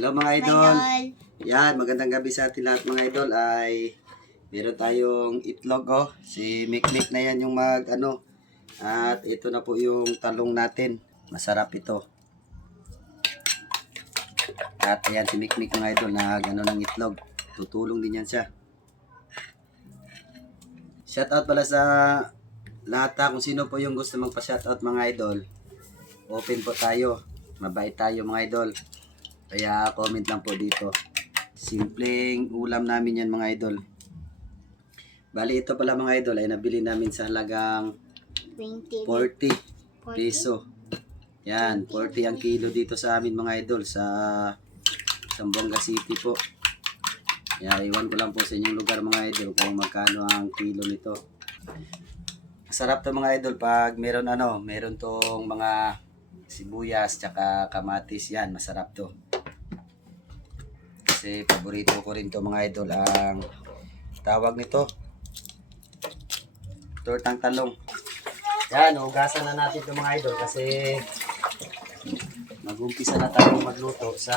Hello mga idol. Yan, magandang gabi sa atin lahat mga idol ay meron tayong itlog oh. Si Mikmik na yan yung mag ano. At ito na po yung talong natin. Masarap ito. At ayan si Mikmik mga idol na ano ng itlog. Tutulong din yan siya. Shoutout pala sa lahat ha, kung sino po yung gusto magpa-shoutout mga idol. Open po tayo. Mabait tayo mga idol. Kaya comment lang po dito. Simpleng ulam namin yan mga idol. Bali ito pala mga idol ay nabili namin sa halagang 20. 40 piso. Yan, 40 ang kilo dito sa amin mga idol sa Zamboanga City po. Kaya iwan ko lang po sa inyong lugar mga idol kung magkano ang kilo nito. Masarap to mga idol pag meron ano, meron tong mga sibuyas tsaka kamatis yan, masarap to. Kasi paborito ko rin to mga idol ang tawag nito tortang talong. Yan, hugasan na natin ito mga idol kasi mag-umpisa na tayo magluto sa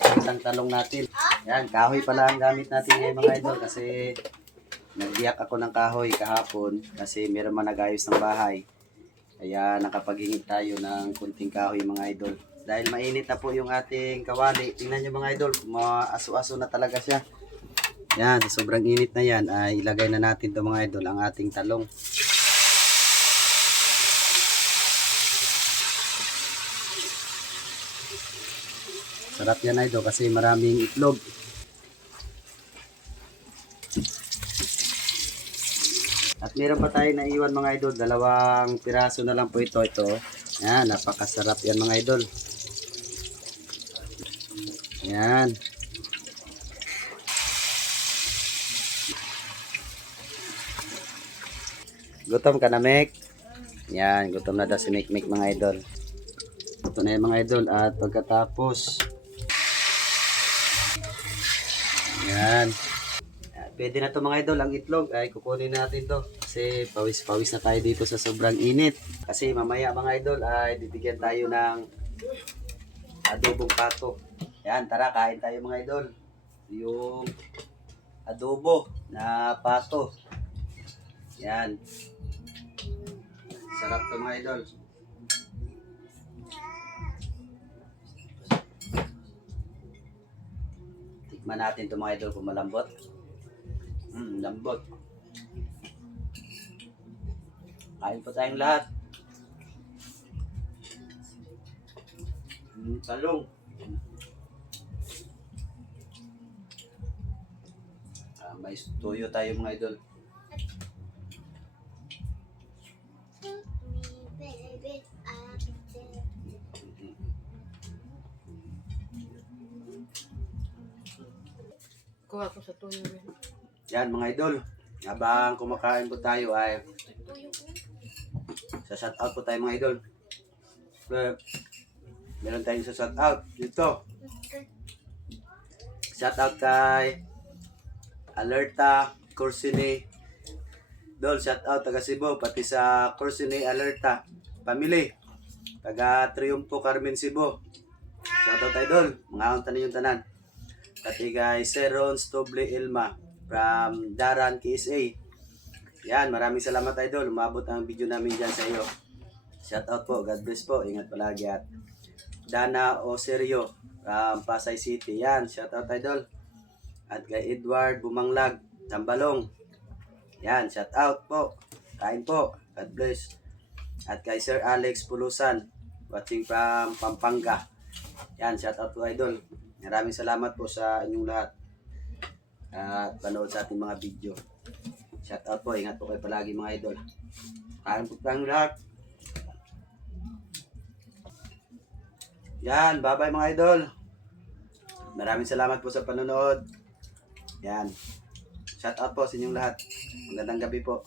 tortang talong natin. Yan, kahoy pala ang gamit natin ngayon mga idol kasi nagbiyak ako ng kahoy kahapon kasi meron man nag-ayos ng bahay. Kaya nakapaghingi tayo ng kunting kahoy mga idol. Dahil mainit na po yung ating kawali. Tingnan nyo mga idol, maaso-aso na talaga siya. Yan, sobrang init na yan, ay ilagay na natin to mga idol, ang ating talong. Sarap yan idol kasi maraming itlog. At meron pa tayo naiwan mga idol, dalawang piraso na lang po ito. Ito, yan, napakasarap yan mga idol. Yan. Gutom ka na, Mek? Yan, gutom na daw si Mek Mek mga idol. Ito na yung mga idol. At pagkatapos, yan. Pwede na to mga idol, ang itlog ay kukunin natin to. Kasi pawis-pawis na tayo dito sa sobrang init. Kasi mamaya mga idol ay bibigyan tayo ng adobong pato. Yan, tara kain tayo mga idol. Yung adobo na pato. Yan. Sarap to mga idol. Tikman natin to mga idol kung malambot. Hmm, lambot. Kain po tayong lahat. Hmm, talong. May tuyo tayo mga idol. Kuha ko sa tuyo rin. Yan mga idol. Habang kumakain po tayo ay sa shout out po tayo mga idol. Meron tayong sa shout out dito. Shout out kay Alerta Corsini. Dol, shout out taga Cebu pati sa Corsini Alerta family. Taga Triumpo Carmen Cebu. Shout out tayo dol. Mga tanin yung tanan. Pati kay Seron Stoble Ilma from Daran, KSA. Yan, maraming salamat idol. Umabot ang video namin dyan sa iyo. Shout out po. God bless po. Ingat palagi at Dana Oserio from Pasay City. Yan, shout out idol. At kay Edward Bumanglag, Tambalong. Yan, shout out po. Kain po. God bless. At kay Sir Alex Pulusan, watching from Pampanga. Yan, shout out po idol. Maraming salamat po sa inyong lahat. At panood sa ating mga video. Shout out po. Ingat po kayo palagi mga idol. Kain po tayong lahat. Yan, bye-bye mga idol. Maraming salamat po sa panonood. Yan. Shout out po sa inyong lahat. Magandang gabi po.